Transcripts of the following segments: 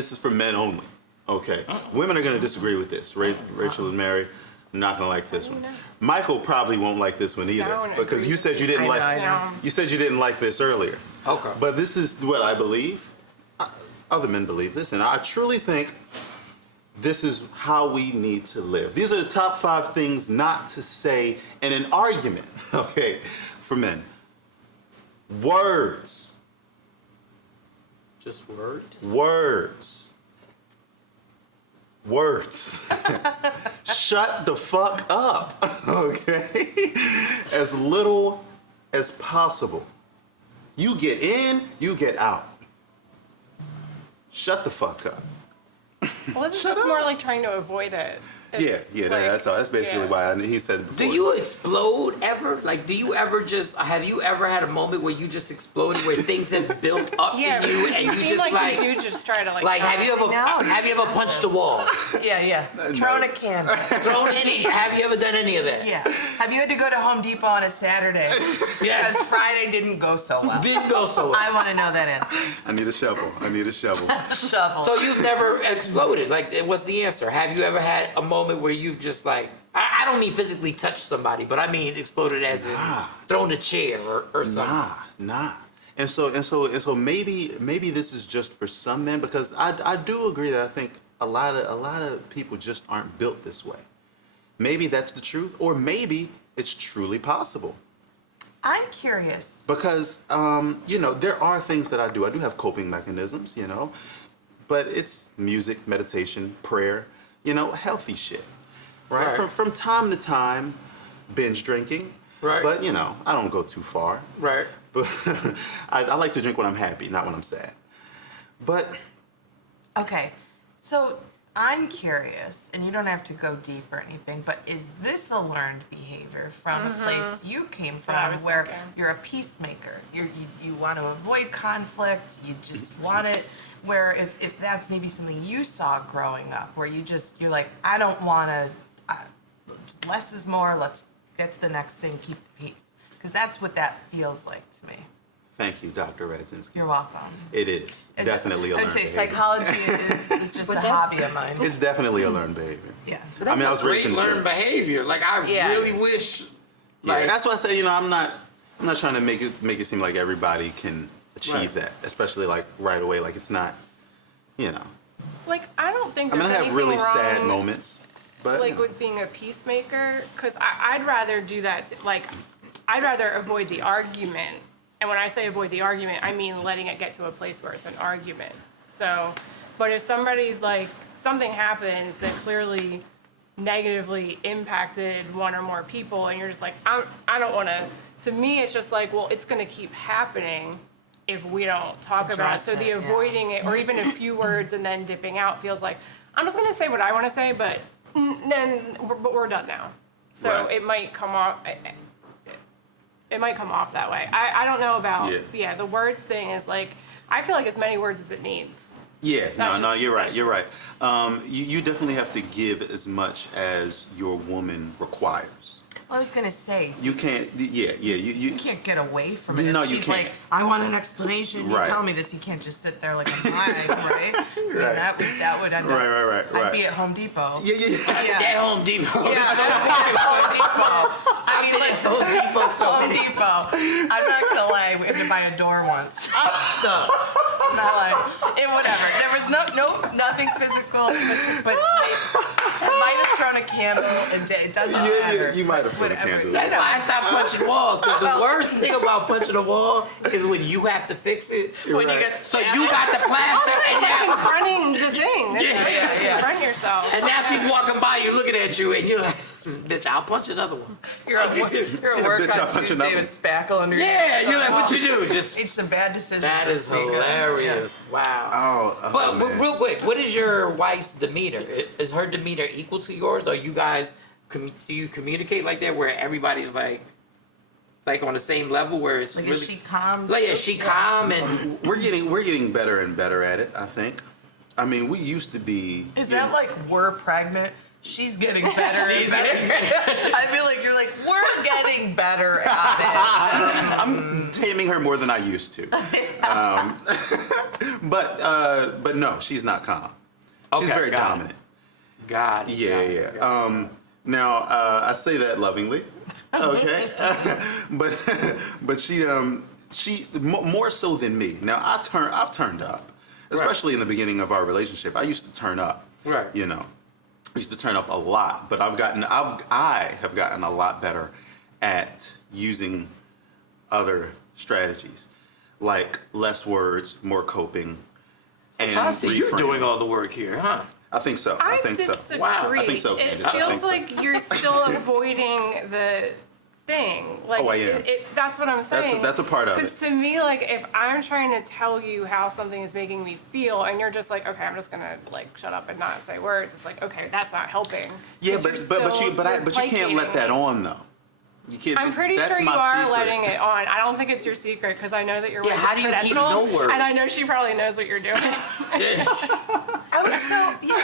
this is for men only. Okay. Women are going to disagree with this. Rachel and Mary, not going to like this one. Michael probably won't like this one either because you said you didn't you said you didn't like this earlier. Okay. But this is what I believe. Other men believe this, and I truly think this is how we need to live. These are the top 5 things not to say in an argument, okay, for men. Words. Just words? Words. Words. Shut the fuck up, okay? As little as possible. You get in, you get out. Shut the fuck up. Well, this is just more like trying to avoid it. That's all. That's basically why he said it before. Do you explode ever? Like, have you ever had a moment where you just exploded, where things have built up in you, and you just like you do just try to like. Have you ever punched the wall? Yeah. Thrown a candle. Have you ever done any of that? Yeah. Have you had to go to Home Depot on a Saturday? Yes. Because Friday didn't go so well. Didn't go so well. I want to know that answer. I need a shovel. Shovel. So you've never exploded. Like, what's the answer? Have you ever had a moment where you've just like, I don't mean physically touched somebody, but I mean exploded as in thrown a chair or something? Nah. And so maybe this is just for some men, because I do agree that I think a lot of people just aren't built this way. Maybe that's the truth, or maybe it's truly possible. I'm curious. Because there are things that I do. I do have coping mechanisms, but it's music, meditation, prayer, healthy shit, right? From time to time, binge drinking, right? But I don't go too far, right? But I like to drink when I'm happy, not when I'm sad. But okay, so I'm curious, and you don't have to go deep or anything, but is this a learned behavior from a place you came from, where you're a peacemaker? You want to avoid conflict. You just want it. Where if that's maybe something you saw growing up, where you're like, I don't want to, less is more, let's get to the next thing, keep the peace. Because that's what that feels like to me. Thank you, Dr. Radzinski. You're welcome. It is definitely a learned behavior. I would say psychology is just a hobby of mine. It's definitely a learned behavior. Yeah. But that's I was great learned behavior. Like, I really wish. Like, that's why I say, I'm not trying to make it seem like everybody can achieve that, especially like right away. Like, it's not, Like, I don't think I there's have anything really wrong, sad moments, but like with being a peacemaker, because I'd rather do that. I'd rather avoid the argument. And when I say avoid the argument, I mean letting it get to a place where it's an argument. So, but if somebody's like, something happens that clearly negatively impacted one or more people, and you're just like, I don't want to me, it's just like, well, it's going to keep happening if we don't talk about it. So the avoiding it, or even a few words and then dipping out, feels like, I'm just going to say what I want to say, but we're done now. So it might come off. It might come off that way. I don't know about the words thing is like, I feel like as many words as it needs. Yeah, no, you're right. You definitely have to give as much as your woman requires. I was gonna say. You can't. You can't get away from it. No, She's you can't. like, I want an explanation. You tell me this. You can't just sit there like a blind, right? That would end up. Right. I'd be at Home Depot. Yeah. At Home Depot. Yeah, I'd be at Home Depot. I mean, listen, Home Depot. I'm not gonna lie. We had to buy a door once. Not like whatever. There was nothing physical, but I might have thrown a candle. It doesn't matter. You might have thrown a candle. That's why I stopped punching walls. Because the worst thing about punching a wall is when you have to fix it. When you get so you got the plaster and now Confronting the thing. Confront yourself. And now she's walking by you, looking at you, and you're like, bitch, I'll punch another one. You're at work Bitch, I'll on punch Tuesday another with spackle under your you're like, what you do? Just It's some bad decisions. that is hilarious. Wow. But real quick, what is your wife's demeanor? Is her demeanor equal to yours? Or you guys, do you communicate like that where everybody's like on the same level where it's Like, really... is she calm? Like, is she calm and... We're getting better and better at it, I think. I mean, we used to be... Is that like we're pregnant? she's getting better. She's and better. I feel like you're like, we're getting better at it. I'm taming her more than I used to. But no, she's not calm. She's very dominant. God. Yeah. Now I say that lovingly, okay, but she more so than me. Now I've turned up, especially in the beginning of our relationship. I used to turn up, Right. you know. I used to turn up a lot, but I have gotten a lot better at using other strategies, like less words, more coping, and So I see you're reframing. doing all the work here, huh? I think so. I think so. disagree. Wow, I think so, It Candace. I feels think so. like you're still avoiding the thing. Like, Oh, I am. that's what I'm saying. That's a part of Because it. to me, like, if I'm trying to tell you how something is making me feel, and you're just like, okay, I'm just gonna like shut up and not say words. It's like, okay, that's not helping. Yeah, 'Cause but you're you can't let placating that me. on though. You can't. I'm pretty that's sure you my are secret. letting it on. I don't think it's your secret because I know that you're Yeah, how do you keep credentialed, no words? and I know she probably knows what you're doing.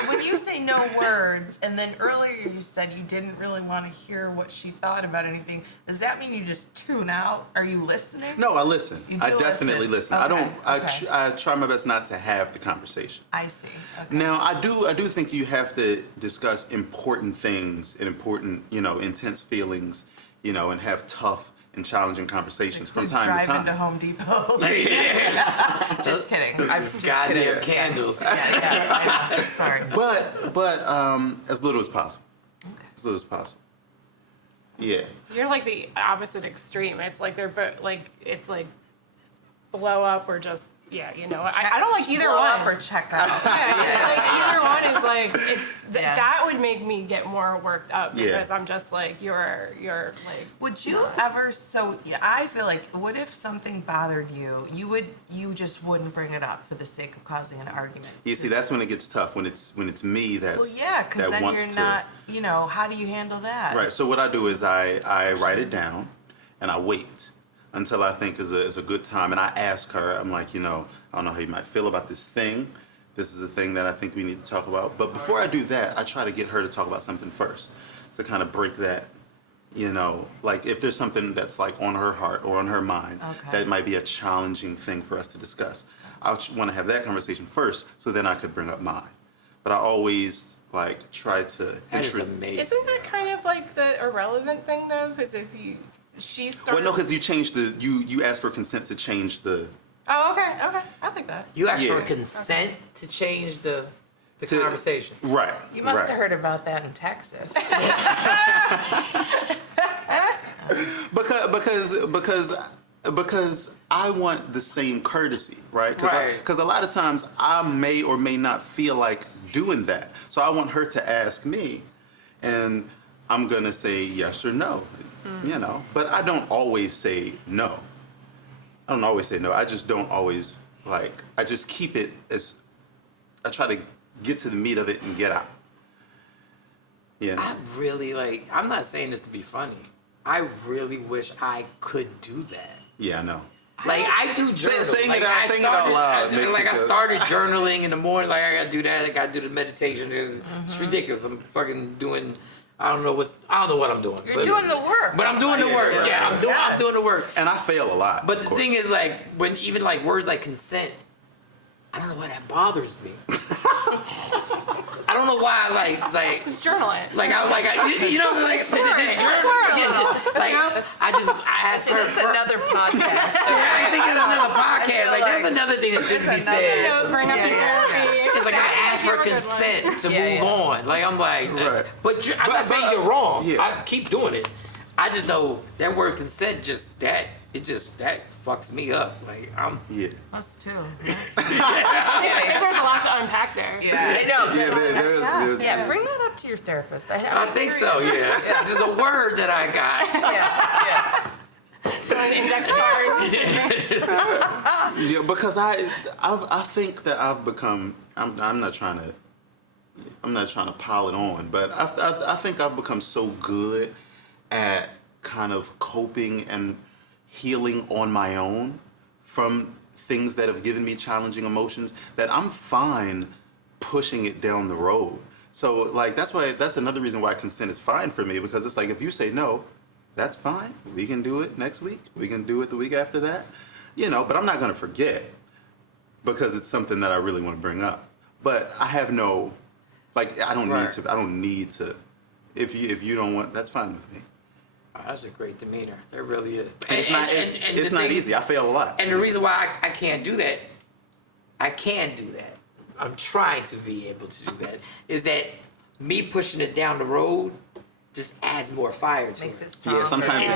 When you say no words, and then earlier you said you didn't really want to hear what she thought about anything, does that mean you just tune out? Are you listening? No, I listen. You I do definitely listen. Okay, I don't. okay. I try my best not to have the conversation. I see. Okay. Now, I do think you have to discuss important things and important, intense feelings, and have tough and challenging conversations from Who's time to driving time. to Home Depot? Yeah. Just kidding. I'm just Goddamn kidding. candles. Yeah, I know. Sorry. But as little as possible. As little as possible. Yeah. You're like the opposite extreme. It's like they're both like it's like blow up or just I don't like either Blow one. up or check out. Yeah, it's like either one is like Yeah. that would make me get more worked up Yeah. because I'm just like you're like Would you ever? So yeah, I feel like, what if something bothered you? You just wouldn't bring it up for the sake of causing an argument. You see, that's when it gets tough. When it's me Well, that's yeah, because that then wants you're to. not. How do you handle that? Right. So what I do is I write it down, and I wait until I think is a good time, and I ask her. I'm like, I don't know how you might feel about this thing. This is a thing that I think we need to talk about. But before I do that, I try to get her to talk about something first, to kind of break that. Like if there's something that's like on her heart or on her mind, Okay. that might be a challenging thing for us to discuss. I want to have that conversation first, so then I could bring up mine. But I always like try to. That is amazing. isn't that kind of like the irrelevant thing though? Because if she starts. Well, no, because you changed you asked for consent to change the. Oh, okay, I think that. You asked for Yeah. consent to change the To- conversation. Right. You must right. have heard about that in Texas. Because I want the same courtesy, right? Right. Because a lot of times I may or may not feel like doing that, so I want her to ask me, and I'm gonna say yes or no, But I don't always say no. I don't always say no. I just don't always I just keep it as. I try to get to the meat of it and get out. I really I'm not saying this to be funny. I really wish I could do that. Yeah, I know. I do journal. saying it I out loud makes it I good. started journaling in the morning. I gotta do that. I gotta do the meditation. It's ridiculous. I'm fucking doing. I don't know what I'm doing. You're doing the work. But I'm doing the work. right, Yeah, right. I'm doing the work. And I fail a lot. But of the course. thing is, when even words like consent, I don't know why that bothers me. I don't know why Just journal it. I asked her. It's another podcast. I think it's another podcast. That's another thing that shouldn't be said. Note, bring up Yeah, your yeah, therapy. It's I asked for You're a good one. consent to Yeah, move yeah. on. I'm like, Right. I'm not saying you're wrong. yeah. I keep doing it. I just know that word consent that fucks me up. Yeah. Us too. I think there's a lot to unpack there. Yeah, I know. Yeah, there's Yeah, bring that up to your therapist. I think so. Yeah, there's a word that I got. Yeah. An index card. Yeah, because I think that I've become. I'm not trying to pile it on, but I think I've become so good at kind of coping and healing on my own from things that have given me challenging emotions that I'm fine pushing it down the road. So like that's another reason why consent is fine for me, because it's like if you say no, that's fine. We can do it next week. We can do it the week after that. But I'm not gonna forget because it's something that I really want to bring up. But I have no, like I don't need to. If you don't want, that's fine with me. Oh, that's a great demeanor. It really is. And it's not easy. I fail a lot. And the reason why I can't do that, I'm trying to be able to do that, is that me pushing it down the road just adds more fire to Makes it. it stronger. Yeah, sometimes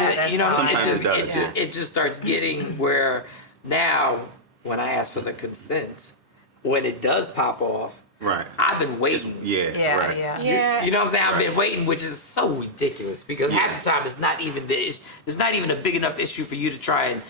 It just starts getting where now when I ask for the consent, when it does pop off, Right. I've been waiting. Right. Yeah. You know what I'm saying? I've been Right. waiting, which is so ridiculous because half the time it's not even a big enough issue for you to try and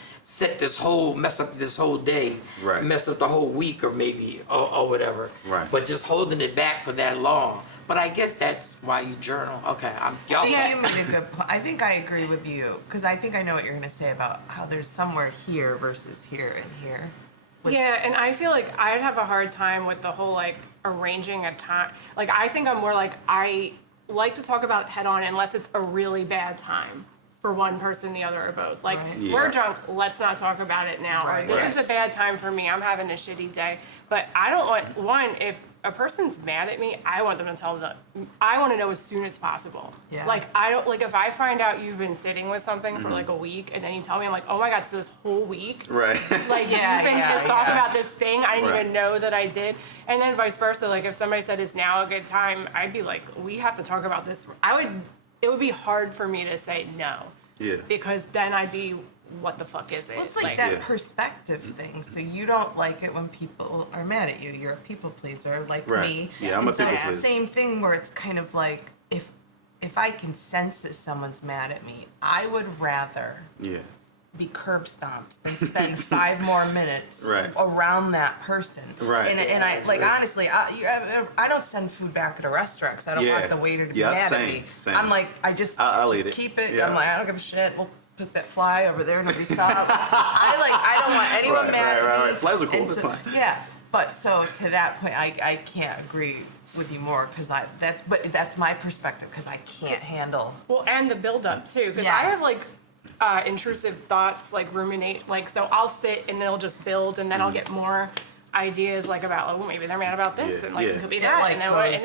mess up this whole day, Right. mess up the whole week or maybe or whatever. Right. But just holding it back for that long. But I guess that's why you journal. Okay, y'all. I think you made a good point. I think I agree with you because I think I know what you're going to say about how there's somewhere here versus here and here. Yeah, and I feel like I'd have a hard time with the whole like arranging a time. Like I think I'm more like I like to talk about it head on unless it's a really bad time for one person, the other, or both. Like Right. Yeah. we're drunk, let's not talk about it now. Right. This is a bad time for me. I'm having a shitty day. But I don't want if a person's mad at me, I want them to tell them. I want to know as soon as possible. Yeah. Like I don't like if I find out you've been sitting with something for like a week and then you tell me, I'm like, oh my god, so this whole week. Right. Like Yeah, you've been yeah, pissed off yeah. about this thing I didn't Right. even know that I did, and then vice versa. Like if somebody said is now a good time, I'd be like, we have to talk about this. It would be hard for me to say no Yeah. because then I'd be, what the fuck is it? Well, it's like that Yeah. perspective thing. So you don't like it when people are mad at you. You're a people pleaser, like Right. me. Yeah, I'm a And so people pleaser. Same thing where it's kind of like if I can sense that someone's mad at me, I would rather Yeah. be curb stomped than spend 5 more minutes Right. around that person. Right. And I like honestly, I don't send food back at a restaurant because I don't Yeah. want the waiter to be Yeah, mad same, at me. same. I'm like, I'll eat just it. keep it. Yeah. I'm like, I don't give a shit. We'll put that fly over there. Nobody saw it. I don't want anyone Right, mad right, at me. right. Flies are cool, And that's fine. Yeah, but so to that point, I can't agree with you more because that's my perspective because I can't handle. Well, and the build up too, because I Yes. have like intrusive thoughts, like ruminate, like so I'll sit and it'll just build, and then I'll get more ideas like about, oh, maybe they're mad about this, Yeah, and like yeah. it could be Yeah, that, like and then, what- goes and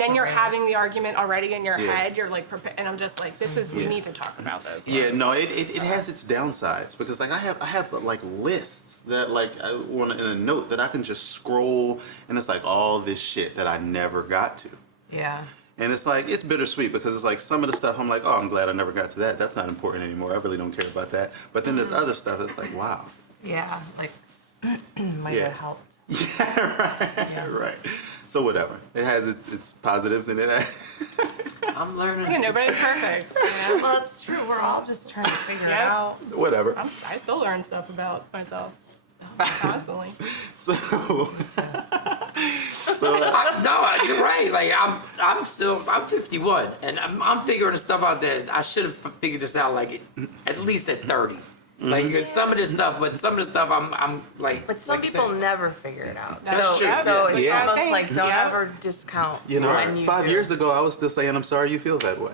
then you're off the having the argument already in your Yeah. head. You're like, and I'm just like, this is we Yeah. need to talk about this. Yeah, no, it has its downsides because like I have like lists that like I want in a note that I can just scroll and it's like all this shit that I never got to. Yeah. And it's like, it's bittersweet because it's like some of the stuff I'm like, oh, I'm glad I never got to that. That's not important anymore. I really don't care about that. But then there's other stuff that's like, wow. Yeah, like might Yeah. have helped. Yeah, right. Yeah. Right. So whatever. It has its positives in it. I'm learning. Yeah, nobody's perfect. You know? Well, it's true. We're all just trying to figure it Yeah. out. Whatever. I still learn stuff about myself constantly. So You're right. Like I'm 51, and I'm figuring the stuff out that I should have figured this out like at least at 30. Like some of this stuff, but some of the stuff I'm like. But some like people saying- never figure it out. That's so true. so it's Yeah. almost like don't Yeah. ever discount you know, when you 5 do. years ago I was still saying I'm sorry you feel that way.